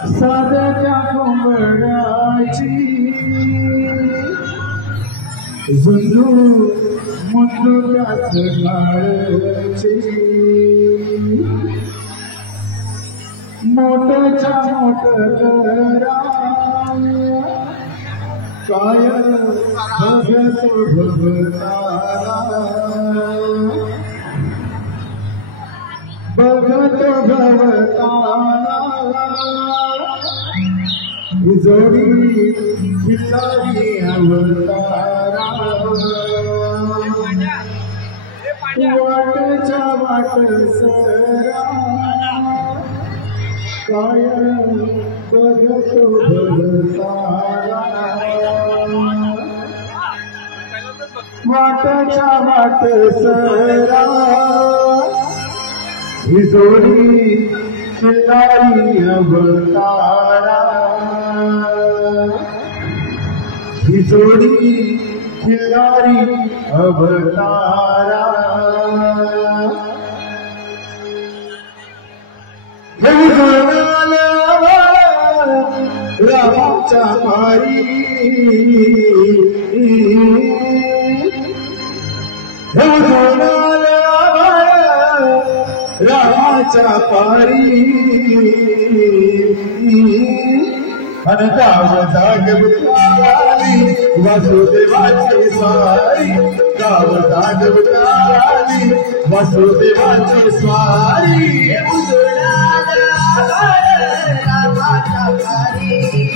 साध्या कोंबड्याची झुंजू मुंजू त्याच काळची मोठच्या मोठ करा काय भगतो भवतारा भगतो भवतारा जोडी खिल्लारी अवतारा वाटच्या वाट सरा काय भगतो भवतारा वाटच्या वाट सरा ही जोडी खिल्लारी अवतारा ही जोडी खिल्लारी अवतारा रामाच्या पारी रामाच्या पारी अन गाव जागवतारी वासुदेवाची स्वारी गाव जागवतारी वासुदेवाची स्वारी रामाच्या पारी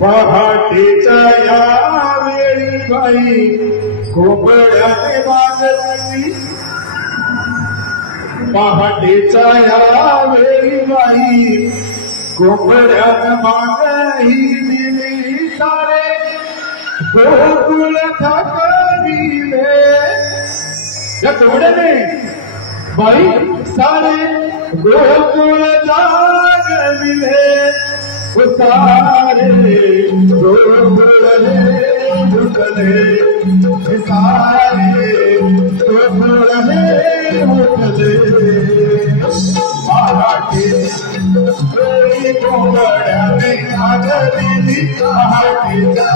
पहाटेच्या या वेळी बाई कोंबड्याने मागली पहाटेच्या या वेळी बाई कोंबड्याने मागही दिली सारे गोकुळ थकविले या कोंबड्याने बाई सारे गोकुळ जागविले सारे गोकुळे झुकले सारे गोकुळे झुकले पहाटे वेळी कोंबड्याने मागली पहाटेच्या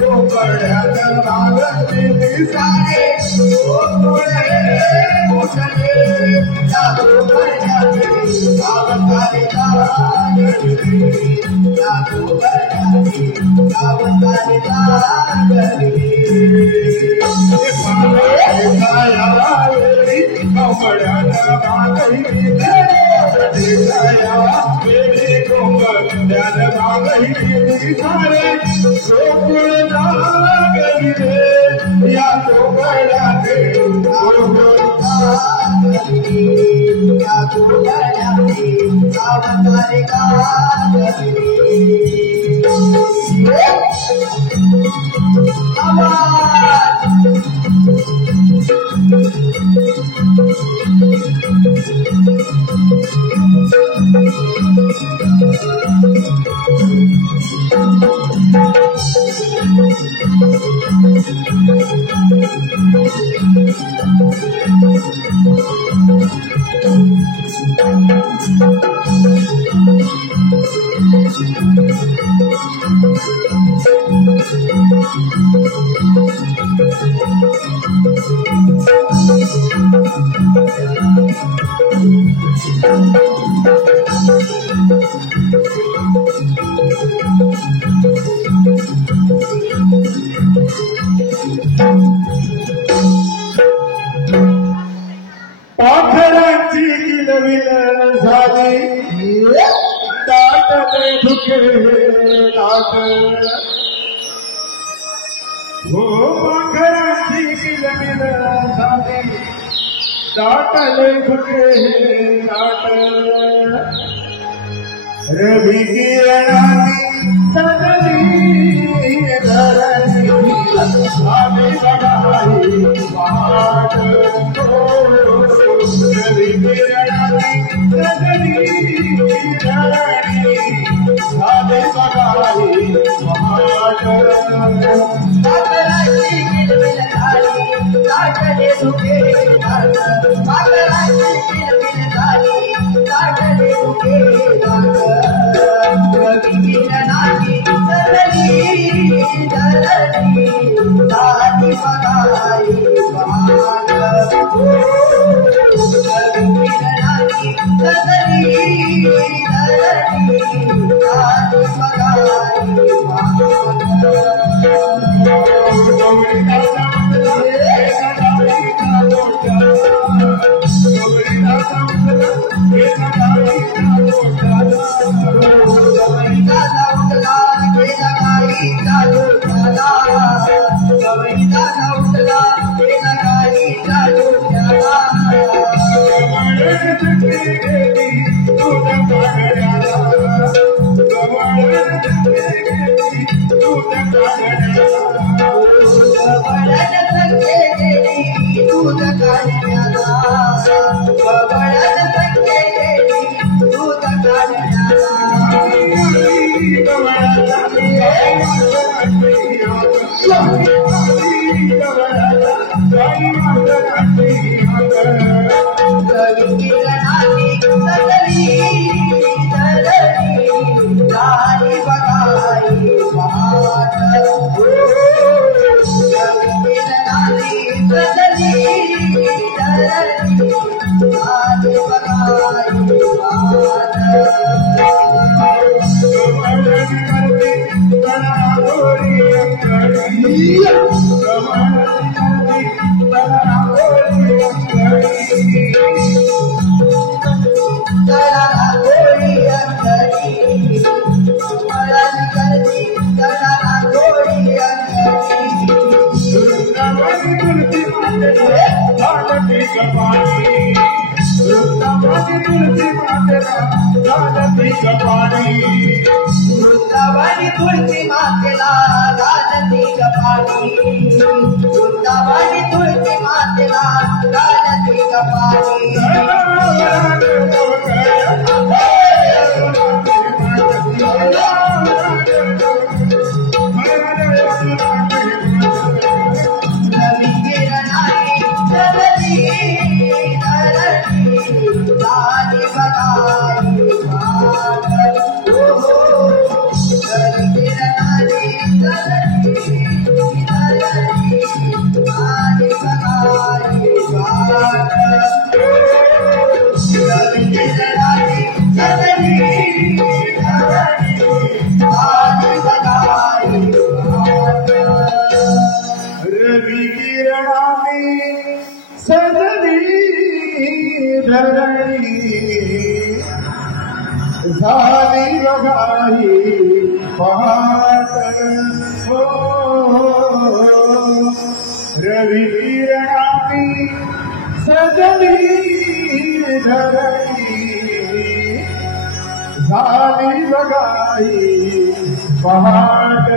कोंबड्याने मागली सारे गोकुळे झुकले या रे काजरी पाखरांची किलविल झाली ताटले धुके लाट हो पाखरांची किलविल झाली ताटले धुके लाट रवी किरणानी सजली धरणी आम्ही बघाई पहाट रवी किरणानी सजली धरणी आम्ही बघाई पहाट पाखरांची किलबिल झाली ताटले धुके लाट पाखरांची किलबिल झाली ताटले धुके लाट रवी किरणानी सजली धरणी आम्ही बघाई पहाट रवी किरणानी सजली धरणी आम्ही बघाई वृंदावनी तुलसी मातेला गाजती कपाली वृंदावनी तुलसी मातेला गाजती कपाली रवी किरणानी सजली धरणी आम्ही बघाई पहाट रवी किरणानी सजली धरणी आम्ही बघाई पहाट रवी किरणानी सजली धरणी आम्ही बघाई पहाट रवी किरणानी सजली धरणी झाली बघाई पहाट हो रवी किरणानी सजली धरणी झाली बघाई पहाट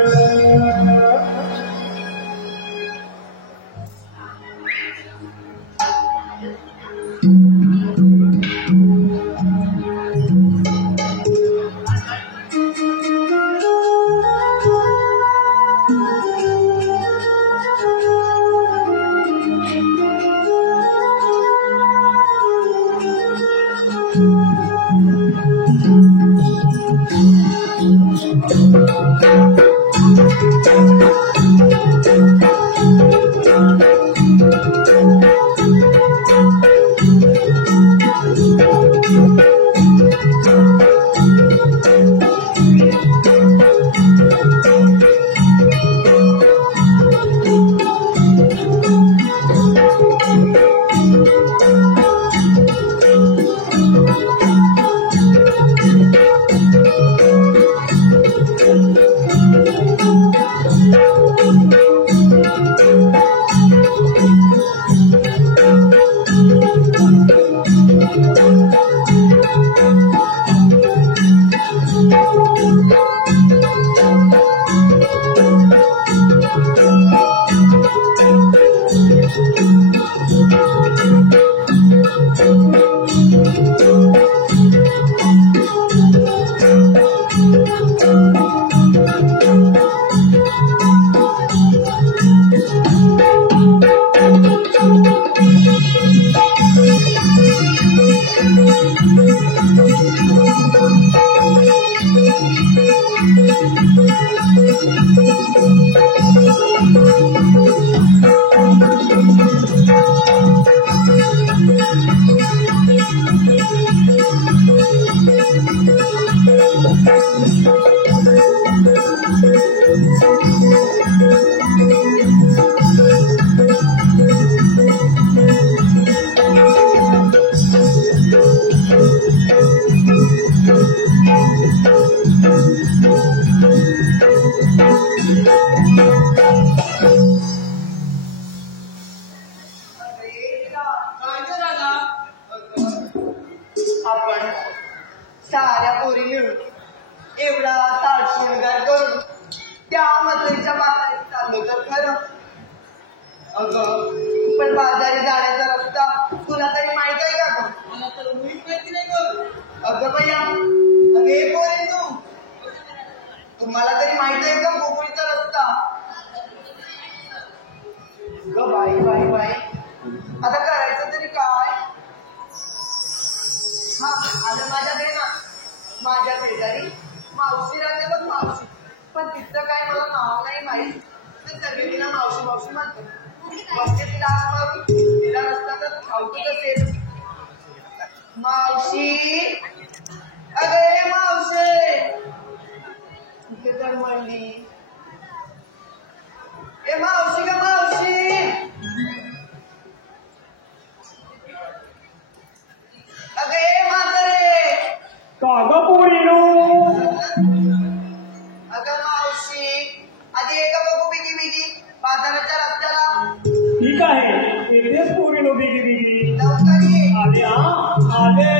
आपण साऱ्या पोरी मिळून एवढा ताट शृंगार करून त्या मथुरेच्या बाजारात चाललो तर खरं. अगं पण बाजारी जाण्याचा रस्ता तुला तरी माहित आहे का गं? मला तर मुळीच माहिती नाही गं. अगं भैया अगे पोरे तू तुम्हाला तरी माहित आहे का गोकुळीचा रस्ता? ग बाई बाई बाई आता करायचं तरी काय? हा आलं माझ्या बेना माझ्या शेजारी मावशी राहते बघ मावशी. पण तिथं काय मला नाव नाही माहीत. तर सगळे तिला मावशी मावशी म्हणते. बसते तिला हात मारून तिला रस्ता तर खाऊतच असेल. मावशी अगे मावशे तिथे तर म्हणली ए मावशी का मावशी अगे म्हातारे कागा पोरीनो अगं मावशी आधी एका बघू बिगी बिगी बाजाराच्या रस्त्याला. ठीक आहे इथेच पोरीनो बिगी बिगी लवकर ये. आले हा आले.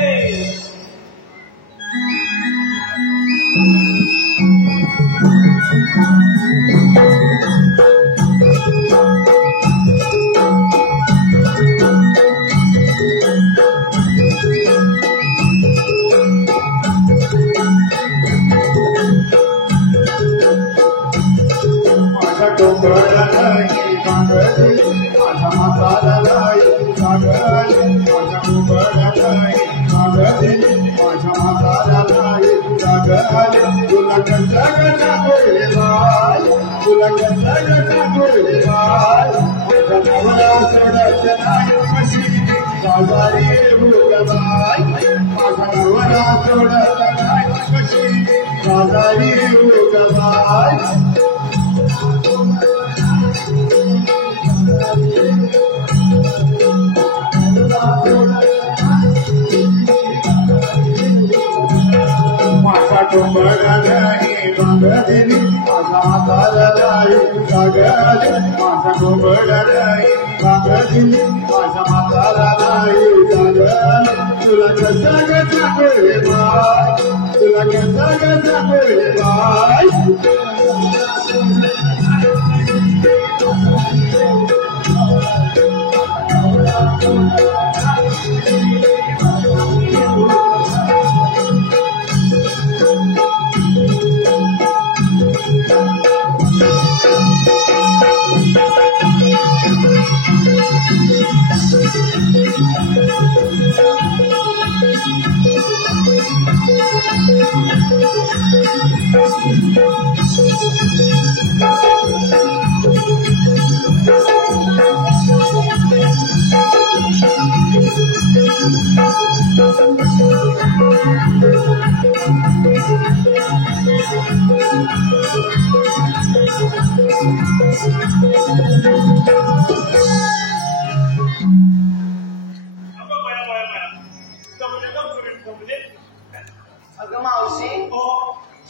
डोंगराला नाही कागद माझ्या माताला नाही कागद माझ्या डोंगराला नाही कागद माझ्या माताला नाही कागद. तुला कसा कसा बोलले बाय तुला कसा कसा बोलले बाय माझ्या नवरा सोडत नाही कशी बाजारी भूगबाई माझा नवरा सोडत नाही कशी बाजारी भूगबाई. माझा डोंगराला नाही बांगदेवी माझा हाताला नाही कागद माझा डोंगराला नाही बांगदेवी माझा हाताला नाही कागद. तुला कसा कसा बोलले बाय तुला कसा कसा बोले बाय अगं मावशी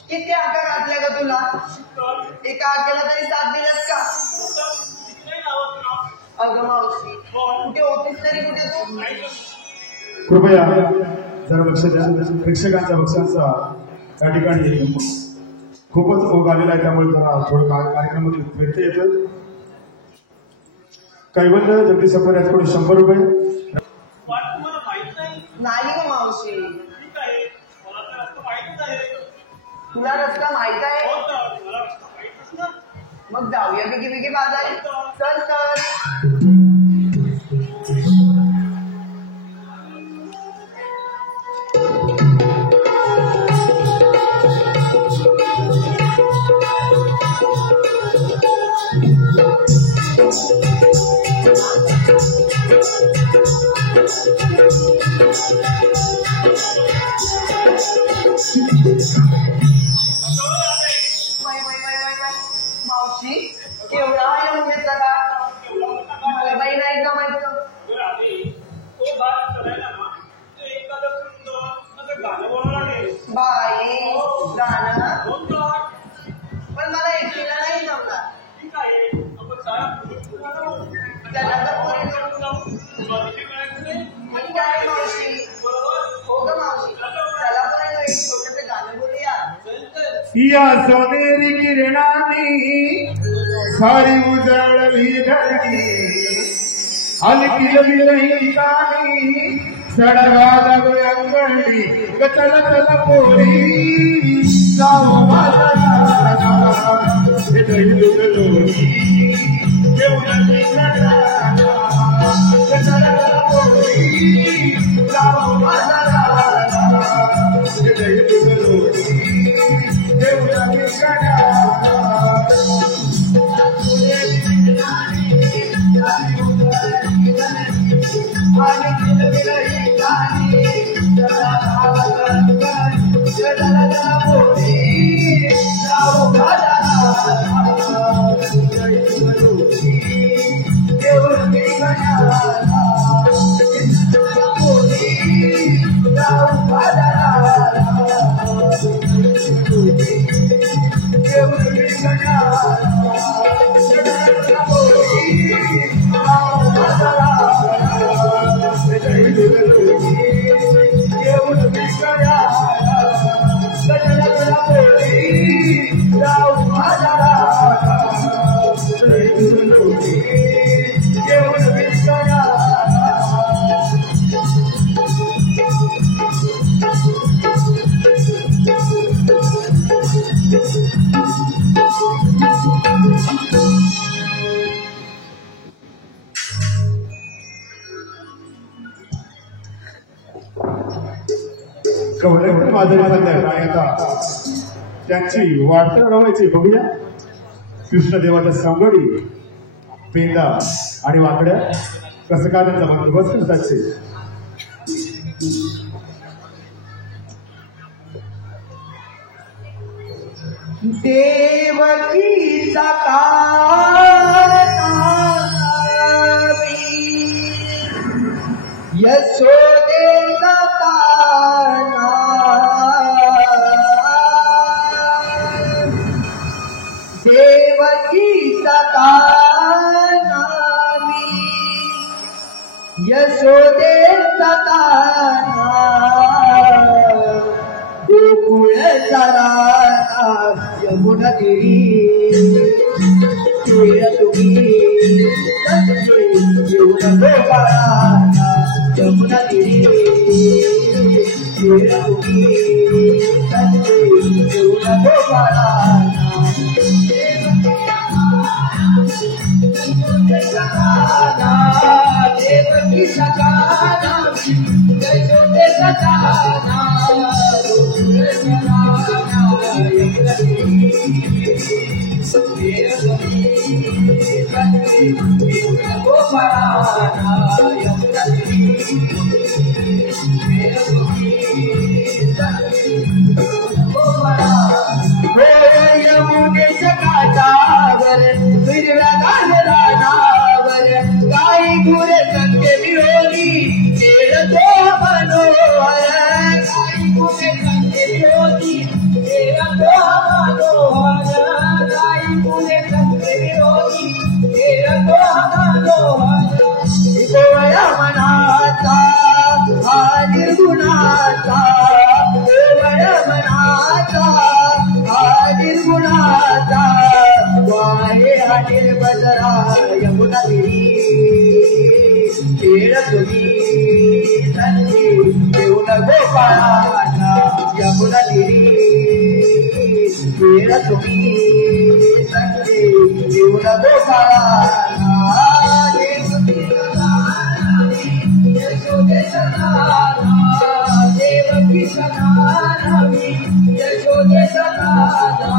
किती आका घातल्या ग तुला एका आकेला तरी साथ दिल्यास का अगं मावशी कुठे होतीस तरी कुठे तू कृपया जरा लक्ष द्या प्रेक्षकांच्या पक्षांचा त्या ठिकाणी खूपच ओघ आलेला आहे त्यामुळे जरा थोडं कार्यक्रमामध्ये व्यक्त येतं कैवल्य जगदीश सफर याच्याकडून 100 रुपये नाही ग मावशी तुला रस्ता माहित आहे मग जाऊया बिगी बिगी बाजारी चल तर मावशी केवढा आहे उमेदचा का मला बाई नाही जमायचं बाई गाणं पण मला एकटीला नाही जमणार त्याला तर मग काय मावशी हो ग मावशी त्याला पण एक छोटंसं गाणं बोलूया या सोनेरी किरणानी सारी उजळली धरणी हलकी लगी कानी सडवा लागली अंगणी चल चल पोरी जाऊ त्यांची वार्ता रवायची बघूया कृष्णदेवाच्या सांगडी पेंदा आणि वाकड्या कसं काय त्यांचा बंदोबस्त करतात देवकीचा यशोदेचा ताना देवकीचा ताना यशोदेचा ताना गोकुळ तिरी तुम्ही येऊन गोपाळाना यमुना तिरी तुम्ही येऊन गोपाळाना देवकी सकाना जय सकाना यमुनेच्या काठावर हिरव्या गाजरानावर गाई गुरे संख्ये मिळवली खेळतो मनोहर गाई गुरे संख्ये मिळवली खेळतो मनोहर गाई गुरे संख्ये मिळवली खेळतो मनोहर गोवया मनाचा हा निर्गुणाचा गोवया मनाचा हा निर्गुणाचा वाहे हा निर्बलरा यमुना तिरी खेळ तुम्ही संधी येऊन गोपाळाना यमुना तिरी खेळ तुम्ही संधी येऊन गोपाळाना यशोदे सकाना देवकी सकाना यशोदे सकाना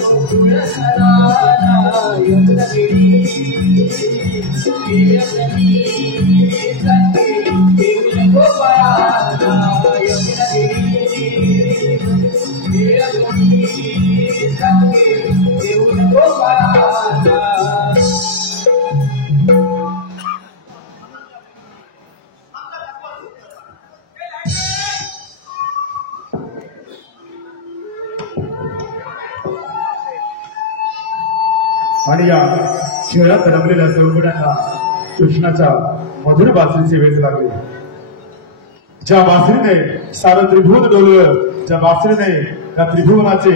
गोकुळ सराना यमुना तिरी गोपाळाना यमुना तिरी येऊन गोपाळाना आणि या खेळात रमलेल्या सर्वजणांना कृष्णाच्या मधुर बासरीचे वेळ लागले. ज्या बासरीने सारं त्रिभुवन डोलवलं, ज्या बासरीने त्या त्रिभुवनाचे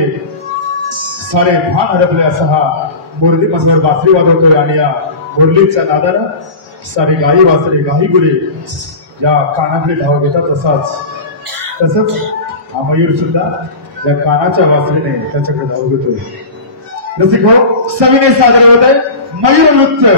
सारे भान हरपले असा हा मुरली मसल्यावर बासरी वाजवतोय. आणि या मुरलीच्या नादानं सारी गाई वासरे गाई गुरे या कानाकडे धाव घेतात. तसंच हा मयूर सुद्धा त्या कानाच्या वासरीने त्याच्याकडे धाव घेतोय. रसिको सविने सादर होत आहे मयूर नृत्य.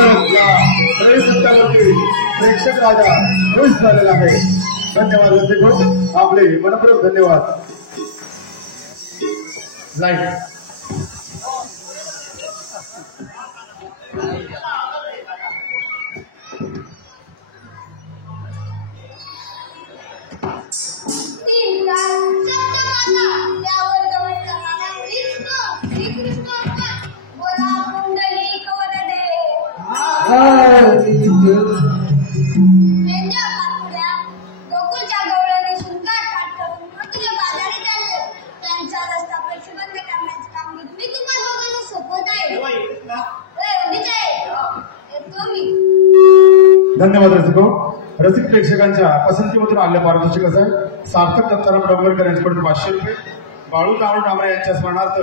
खरंच या त्रयसत्यावरती प्रेक्षक राजा खुश झालेला आहे. धन्यवाद रसिको, आपले मनपूर्वक धन्यवाद. लाईट गोकुळच्या गवळ्याने सुंदर काट करून मोठ्या बाजारी चालले. त्यांचा रस्ता प्रतिबंध करण्याचं काम मी तुम्हाला दोघांना सोपवत आहे. एवढीच आहे. येतो मी. धन्यवाद रसिको. रसिक प्रेक्षकांच्या पसंतीमधून आलेल्या पारितोषिक असं आहे. सार्थक दत्ताराम डोंगरकर यांच्याकडून 500 रुपये, बाळू नामू डांबरे यांच्या स्मरणार्थ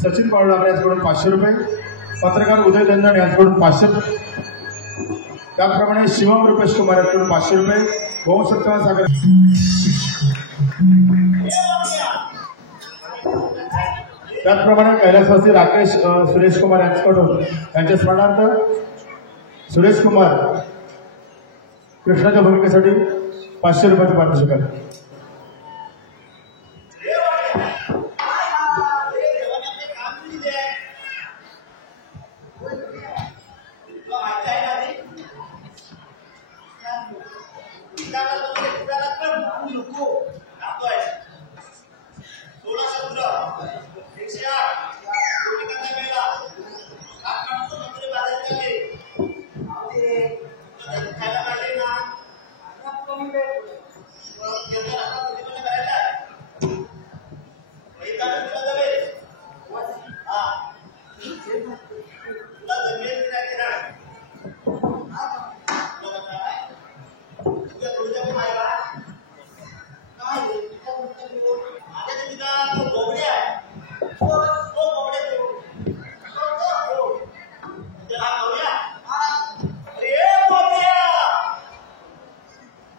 सचिन बाळू डांबरे यांच्याकडून 500 रुपये, पत्रकार उदय दंडन यांच्याकडून 500 रुपये, त्याप्रमाणे शिवम रुपेश कुमार यांच्याकडून 500 रुपये, ओम सत्यवान सागर त्याचप्रमाणे कैलासवासी राकेश सुरेश कुमार यांच्याकडून त्यांच्या स्मरणार्थ सुरेश कुमार कृष्णाच्या भूमिकेसाठी 500 रुपयाचे पारितोषिक आहे.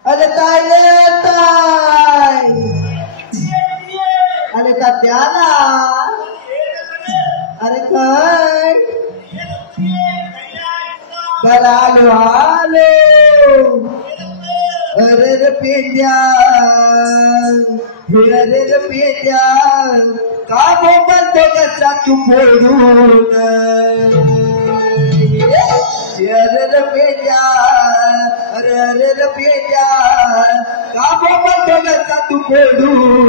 अरे काय अरे तात्याला अरे काय बरं आलो आलो. अरे रे पेंड्या हे अरे रे पेंड्या का बोलतो कसा तू फोडून. अरे रे पेंड्या अरे अरे रे पेंड्या का बोलतो कसा तू फोडून.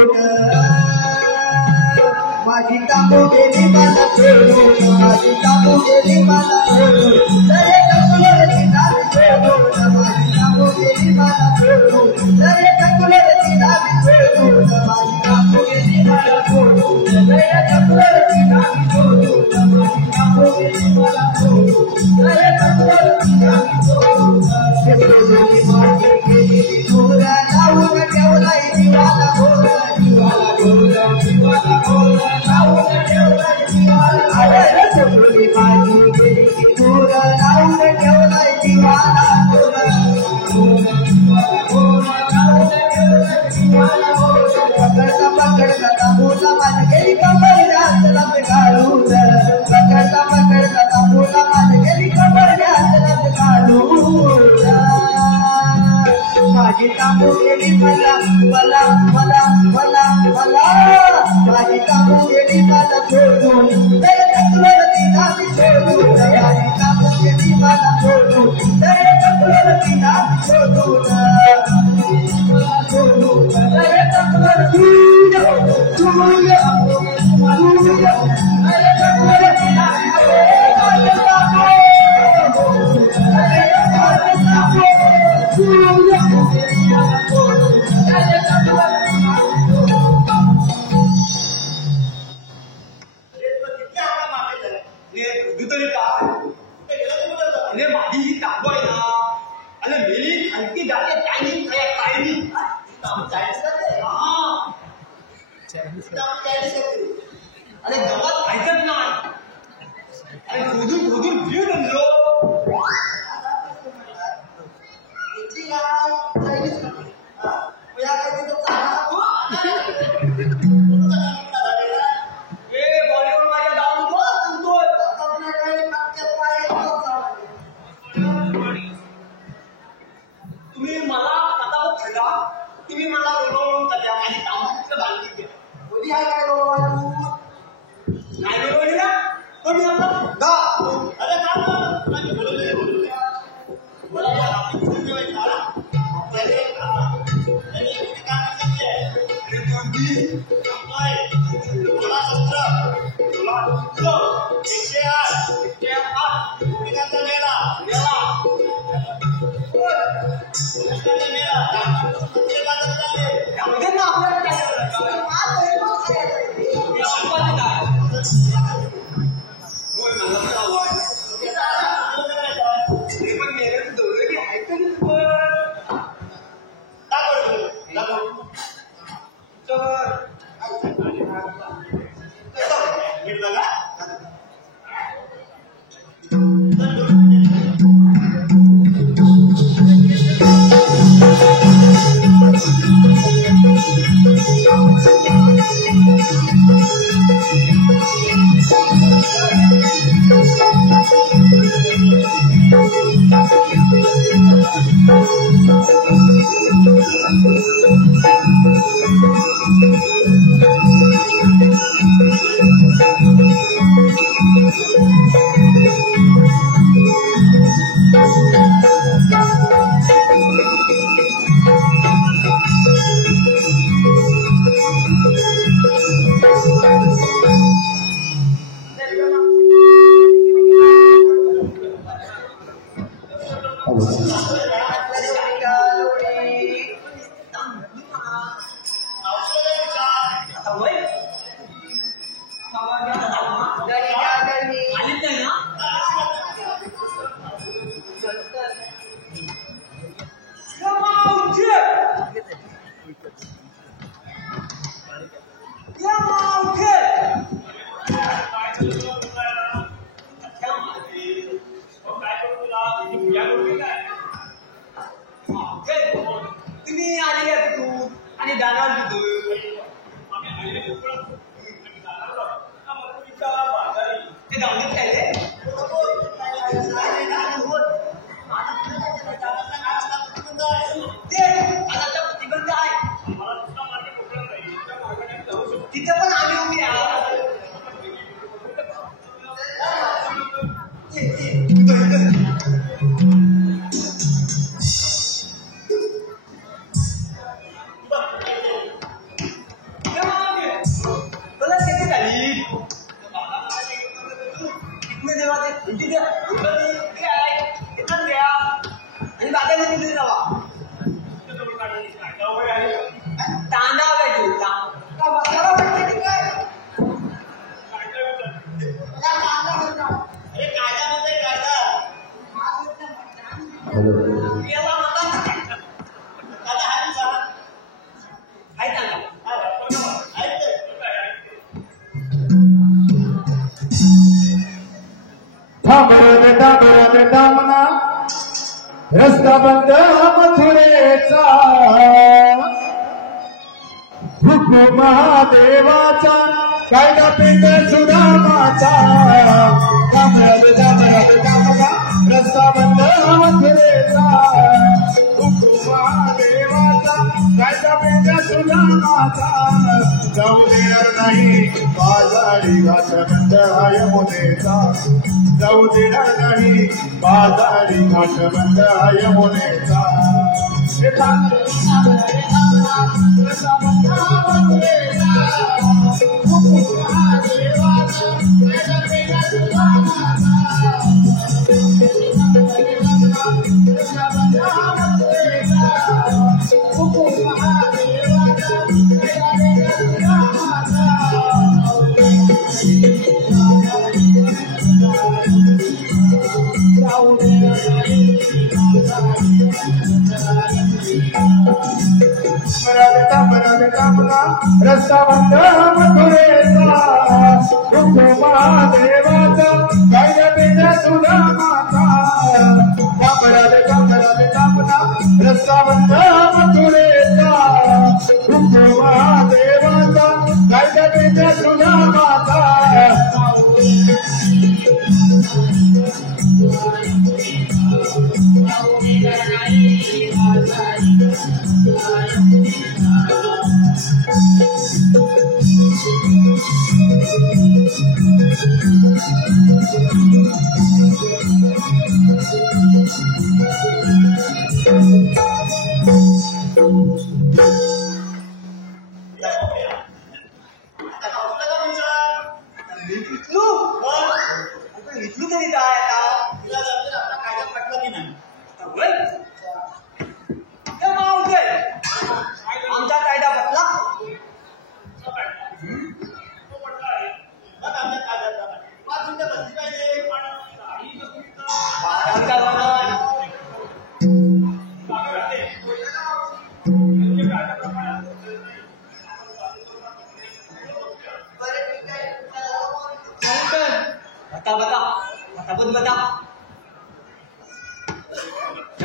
माझी कामू गेली मला सोडून, माझी कामू गेली मला सोडून. अरे टकुलरची नावी सोडून, माझी कामू गेली मला सोडून. अरे टकुलरची नावी सोडून, माझी कामू गेली मला सोडून. अरे टकुलरची नावी सोडून, माझी कामू गेली मला सोडून. अरे टकुलरची नावी सोडून. सोडून माझी गेली दूर लावून ठेवलाय जीवाला घोर, जीवाला घोर, जीवाला घोर. अरे सोडली माझी गेली दूर लावून ठेवलाय जीवाला घोर. पकडता पकडता तांबूला माझ गेली कबड्यात लप काढून. पकडता पकडता तांबूला माझ गेली कबड्यात लप काढून. माझी तांबू गेली मला मला मला मला मला. माझी तांबू गेली मला सोडून. टकुलरची नावी सोडून, माझी तांबू गेली मला सोडून. टकुलरची नावी सोडून, सोडून. अरे टकुलरची अरे टकुलरची नावी माझी ही तांबू आहे ना, अरे मेली हलकी जाते टायमिंग टायमिंग अरे गावात खायचंच नाही. अरे खोदून खोदून घेऊन आणलो. तुम्ही आलेले तू आणि जाणार ते जाऊन खायले तिथे पण आम्ही उभी डामना रस्ता बंद मथुरेचा महादेवाचा कायदा पेट सुदामाचा डामना रस्ता बंद मथुरेचा महादेवाचा कायदा पेट सुदामाचा जाऊ देणार नाही बाजारी घाट बंद यमुनेचा जाऊ देणार नाही बाजारी घाट बंद यमुनेचा रस्ता बंद मथुरेचा महादेवाचा कायदा पेट सुदामाचा रस्ता बंद मथुरेचा महादेवाचा कायदा पेट सुदामाचा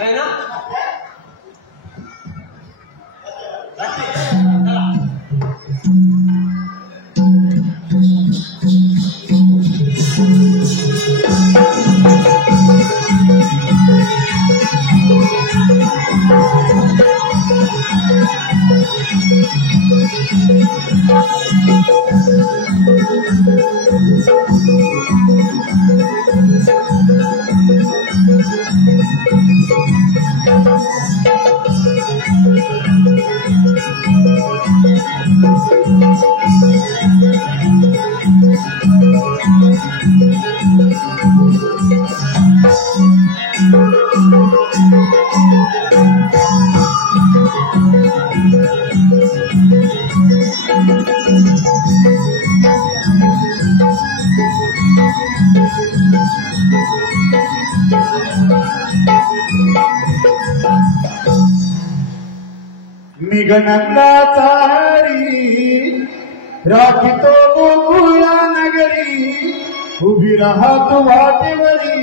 है ना निघनंदा तारी राखतो गोकुळा नगरी उभी राहत वाटेवरी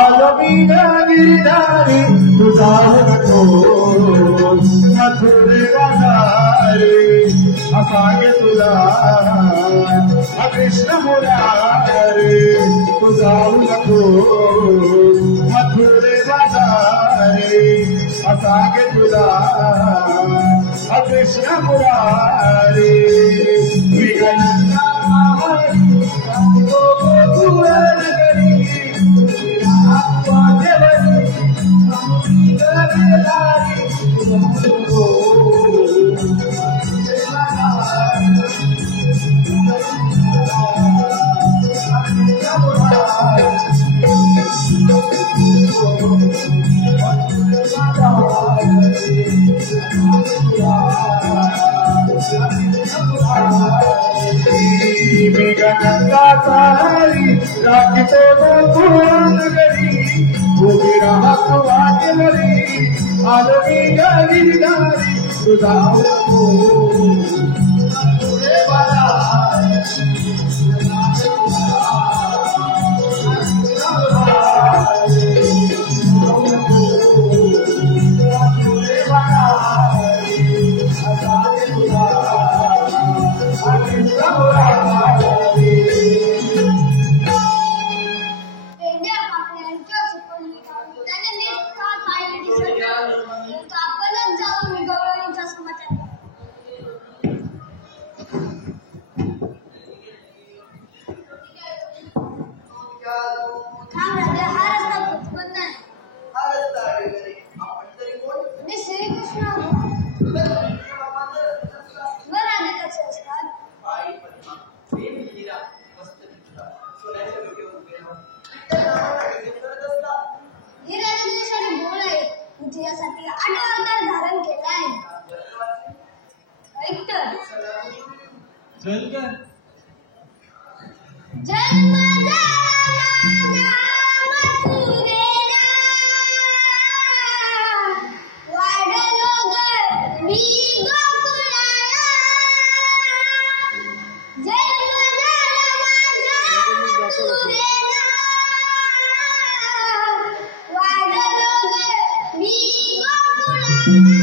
आलो मी गिरधारी तुझा नको मथुरे वाधारे असागे तुला कृष्ण मुरारे तुझा नको मथुरे वाधारे असागे तुला कृष्ण मुरारे निघनंदा तारी राखतो गोकुळा नगरी उभी राहत वाटेवरी आलो मी गिरधारी तुझा नको मथुरे वाधारे तुझ्यासाठी 8 अवतार धारण केलाय जन्म वाढलो मी गोकुळाला जन्म मथुरेला वाढलो मी गोकुळाला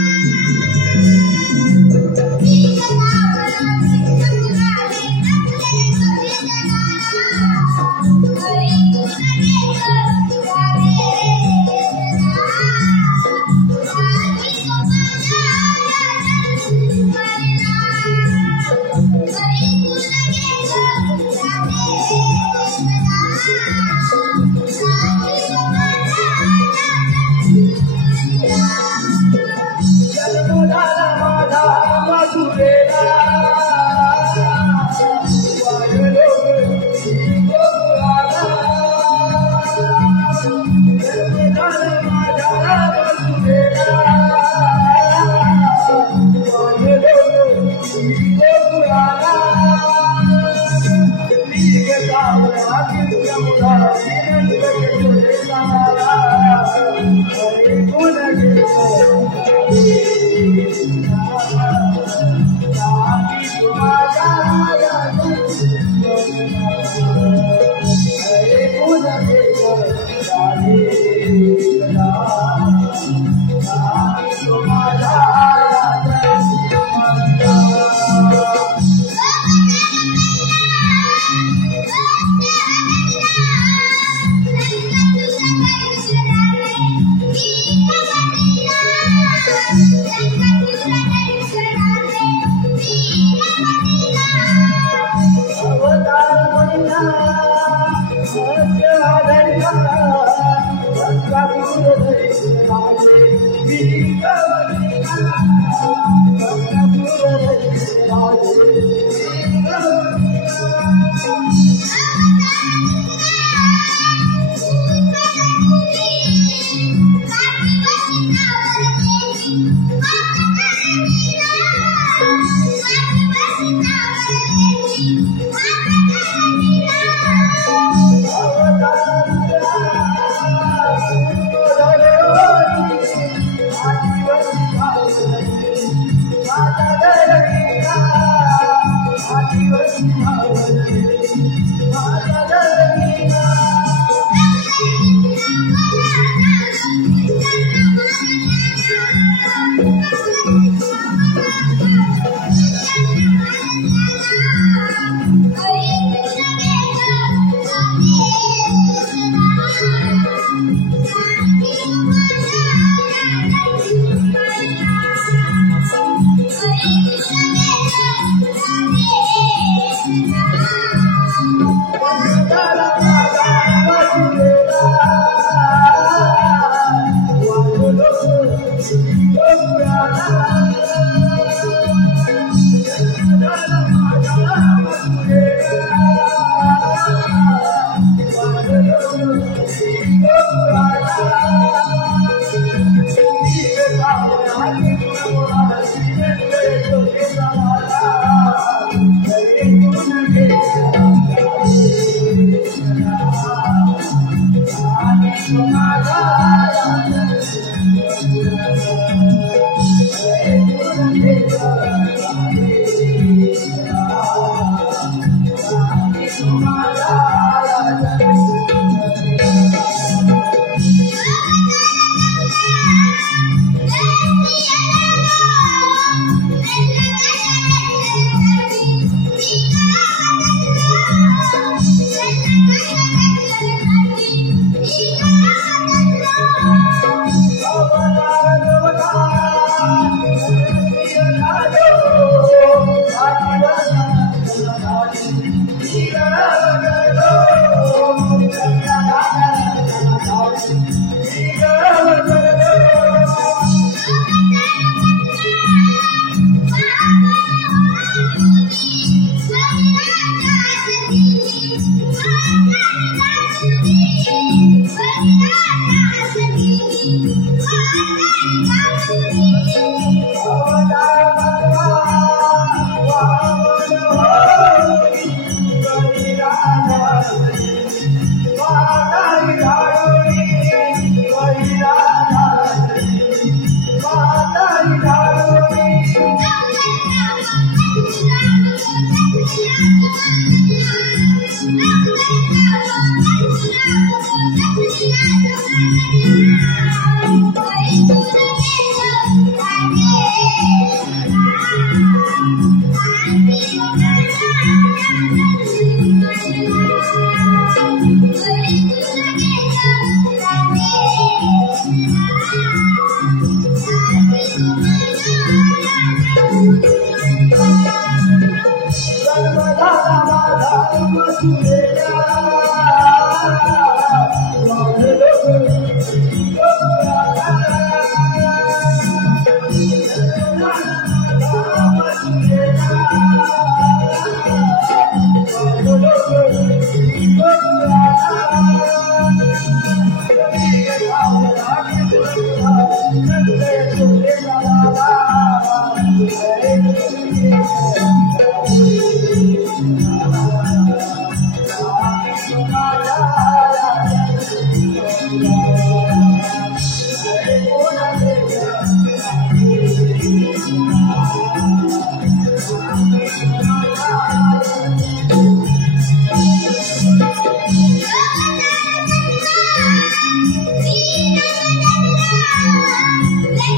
Let's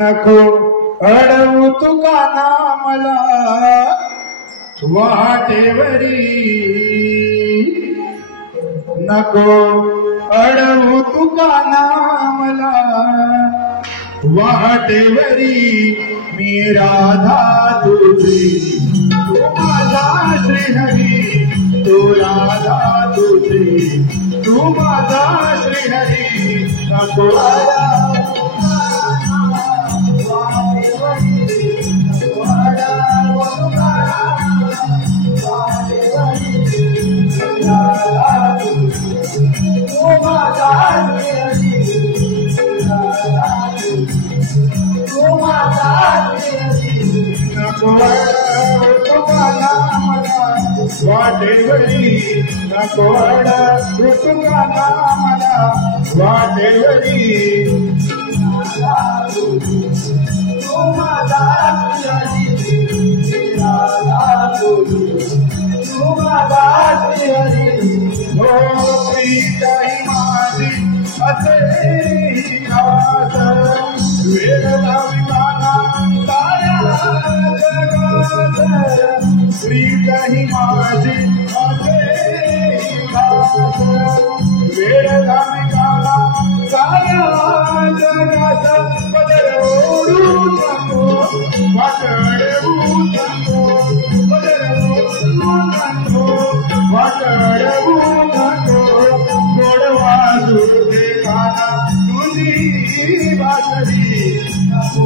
नको अडवू तुका नामला वाटेवरी नको अडवू तुका नामला वाटेवरी मी राधा तुझी तू माझा श्रीहरी तू राधा तुझी तू माझा श्रीहरी नको वाटेवरी नको अडवू तुका नामला वाटेवरी माझी असे वेळ लाविकाना श्री काही माझी असे वेळ लाविकाना साऱ्या जगात पदर ओढू नको वाटडवू नको पदर ओढू नको वाटडवू नको गोड वाजू दे गाना तुझी बासरी नको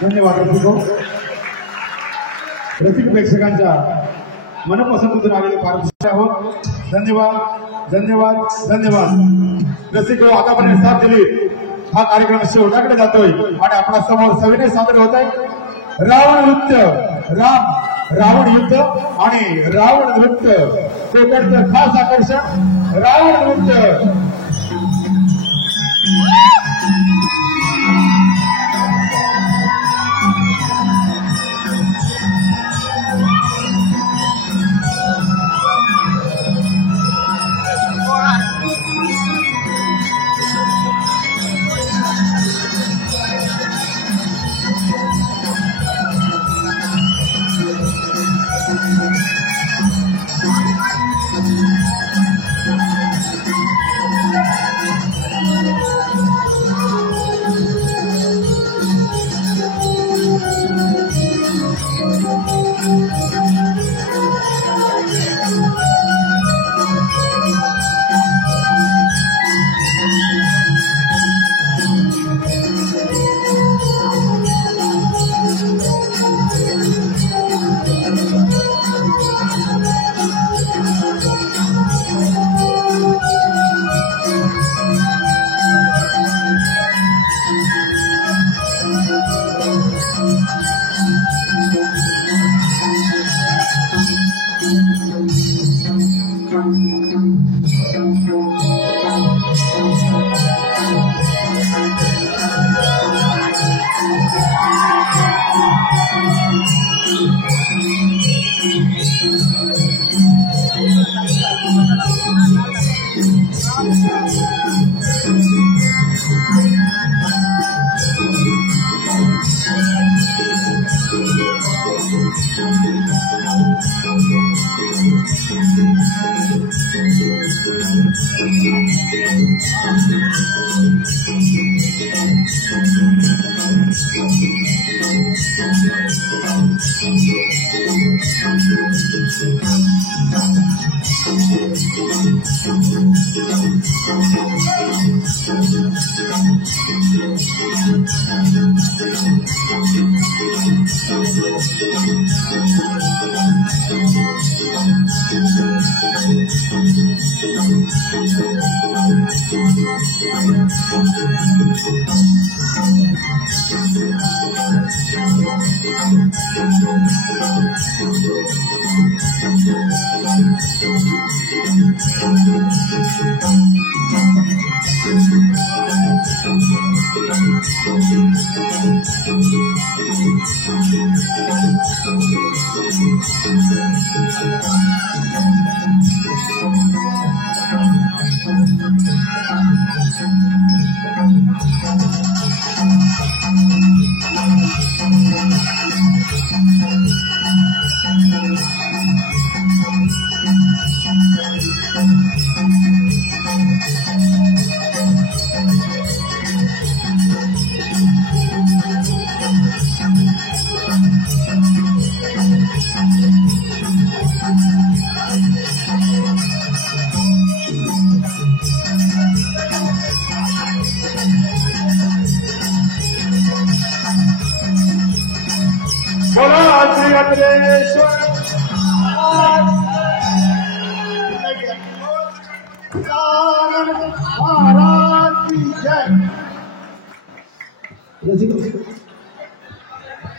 धन्यवाद रसिक प्रेक्षकांच्या मनपसंतीतून आलेले फार आहोत. धन्यवाद धन्यवाद धन्यवाद. रसिक आतापर्यंत साथ दिली. हा कार्यक्रम शेवटाकडे जातोय आणि आपल्या समोर सविनय सादर होत आहे रावण नृत्य. रावण युद्ध आणि रावण नृत्य कोकणचं खास आकर्षण रावण नृत्य.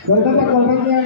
गणपती